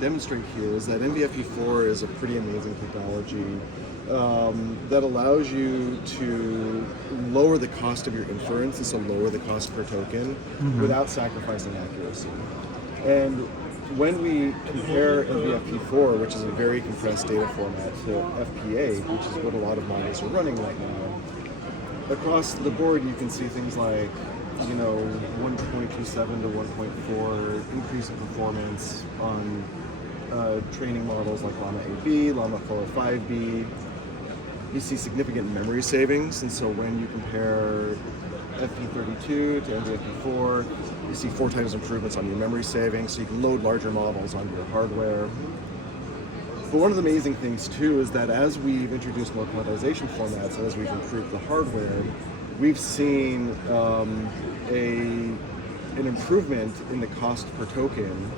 demonstrate here is that NVFP4 is a pretty amazing technology that allows you to lower the cost of your inference, and so lower the cost per token without sacrificing accuracy. And when we compare NVFP4, which is a very compressed data format, to FP8, which is what a lot of models are running right now, across the board you can see things like 1.27 to 1.4 increase in performance on training models like Llama 8B, Llama 405B. You see significant memory savings, and so when you compare FP32 to NVFP4, you see 4 times improvements on your memory savings, so you can load larger models onto your hardware. But one of the amazing things too is that as we've introduced more quantization formats and as we've improved the hardware, we've seen an improvement in the cost per token.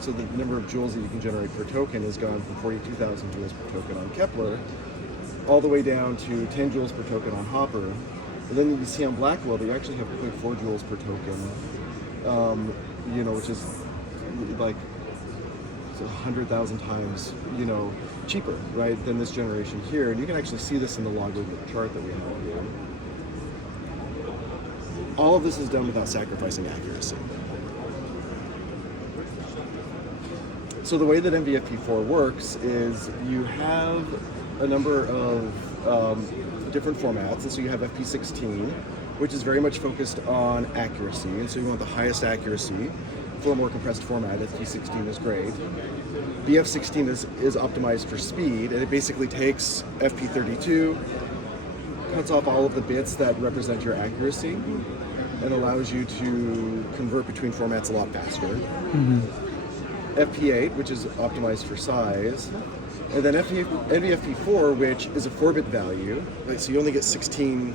So the number of joules that you can generate per token has gone from 42,000 joules per token on Kepler all the way down to 10 joules per token on Hopper. And then you see on Blackwell that you actually have 0.4 joules per token, which is like 100,000 times, cheaper, right, than this generation here. And you can actually see this in the logarithmic chart that we have here. All of this is done without sacrificing accuracy. So the way that NVFP4 works is you have a number of different formats, and so you have FP16, which is very much focused on accuracy, and so you want the highest accuracy for a more compressed format. FP16 is great. BF16 is optimized for speed, and it basically takes FP32, cuts off all of the bits that represent your accuracy, and allows you to convert between formats a lot faster. FP8, which is optimized for size, and then NVFP4, which is a 4-bit value, right? So you only get 16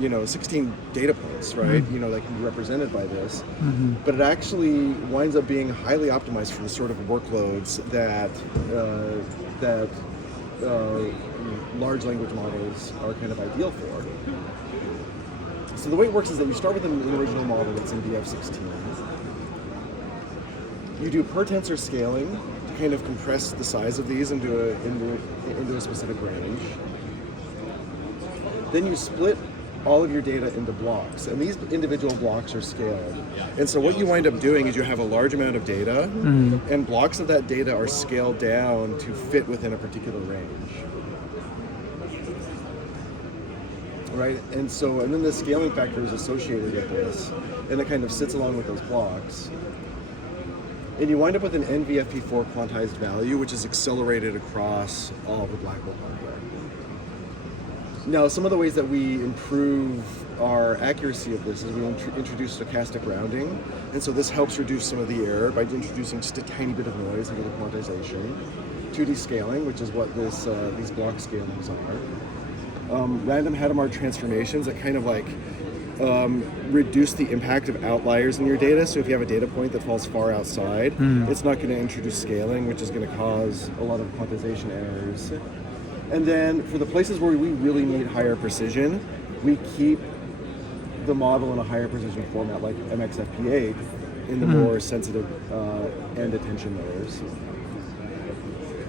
data points, right? That can be represented by this. But it actually winds up being highly optimized for the sort of workloads that large language models are kind of ideal for. So the way it works is that we start with an original model that's in BF16. You do per tensor scaling to kind of compress the size of these into a specific range. Then you split all of your data into blocks, and these individual blocks are scaled. And so what you wind up doing is you have a large amount of data, and blocks of that data are scaled down to fit within a particular range. Right? And then the scaling factor is associated with this, and it kind of sits along with those blocks. And you wind up with an NVFP4 quantized value, which is accelerated across all of the Blackwell hardware. Now, some of the ways that we improve our accuracy of this is we introduce stochastic rounding, and so this helps reduce some of the error by introducing just a tiny bit of noise into the quantization. 2D scaling, which is what these block scalings are. Random Hadamard transformations that kind of reduce the impact of outliers in your data. So if you have a data point that falls far outside, it's not going to introduce scaling, which is going to cause a lot of quantization errors. And then for the places where we really need higher precision, we keep the model in a higher precision format like MXFP8 in the more sensitive end attention layers.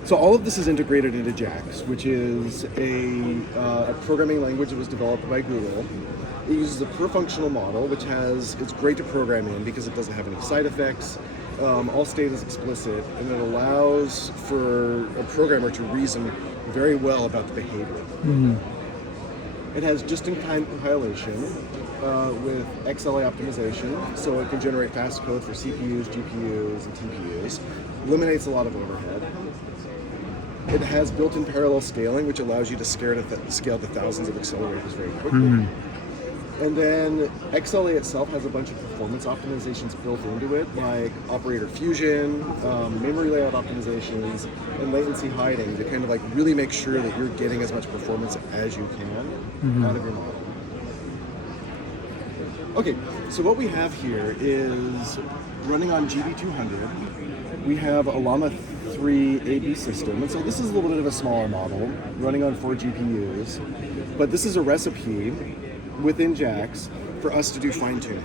So all of this is integrated into JAX, which is a programming language that was developed by Google. It uses a per-functional model, which it's great to program in because it doesn't have any side effects. All state is explicit, and it allows for a programmer to reason very well about the behavior. It has just-in-time compilation with XLA optimization, so it can generate fast code for CPUs, GPUs, and TPUs. Eliminates a lot of overhead. It has built-in parallel scaling, which allows you to scale to thousands of accelerators very quickly. And then XLA itself has a bunch of performance optimizations built into it, like operator fusion, memory layout optimizations, and latency hiding to kind of really make sure that you're getting as much performance as you can out of your model. Okay, so what we have here is running on GB200. We have a Llama 3 AB system, and so this is a little bit of a smaller model running on 4 GPUs, but this is a recipe within JAX for us to do fine-tuning.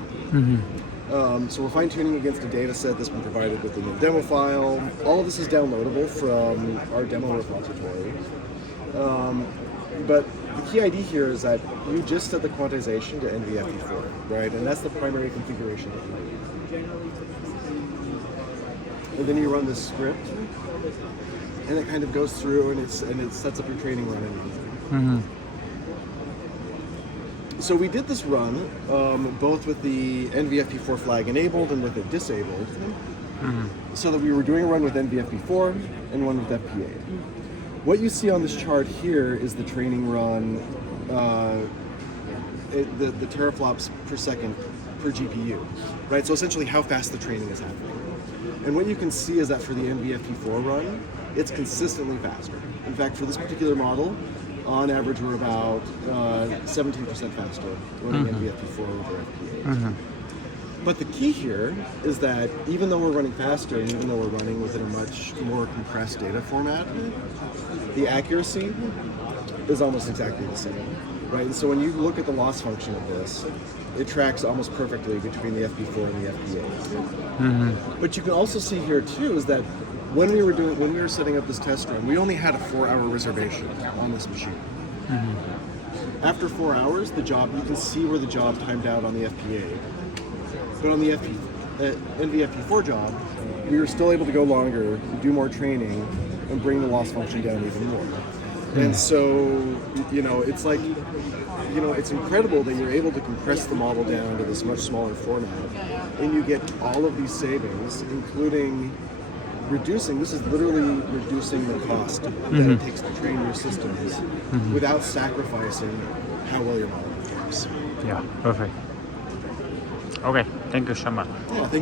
So we're fine-tuning against a data set that's been provided within the demo file. All of this is downloadable from our demo repository. But the key idea here is that you just set the quantization to NVIDIA, right? And that's the primary configuration that you need. And then you run this script, and it kind of goes through and it sets up your training run and everything. So we did this run both with the NVFP4 flag enabled and with it disabled, so that we were doing a run with NVFP4 and one with FP8. What you see on this chart here is the training run, the teraflops per second per GPU, right? So essentially how fast the training is happening. And what you can see is that for the NVFP4 run, it's consistently faster. In fact, for this particular model, on average, we're about 17% faster running NVFP4 over FP8. But the key here is that even though we're running faster and even though we're running within a much more compressed data format, the accuracy is almost exactly the same, right? And so when you look at the loss function of this, it tracks almost perfectly between the FP4 and the FP8. But you can also see here too is that when we were setting up this test run, we only had a 4-hour reservation on this machine. After 4 hours, you can see where the job timed out on the FP8. But on the NVFP4 job, we were still able to go longer, do more training, and bring the loss function down even more. And so, it's like, it's incredible that you're able to compress the model down to this much smaller format, and you get all of these savings, including this is literally reducing the cost that it takes to train your systems without sacrificing how well your model performs. Yeah, perfect. Okay, thank you so much. Yeah, thank you.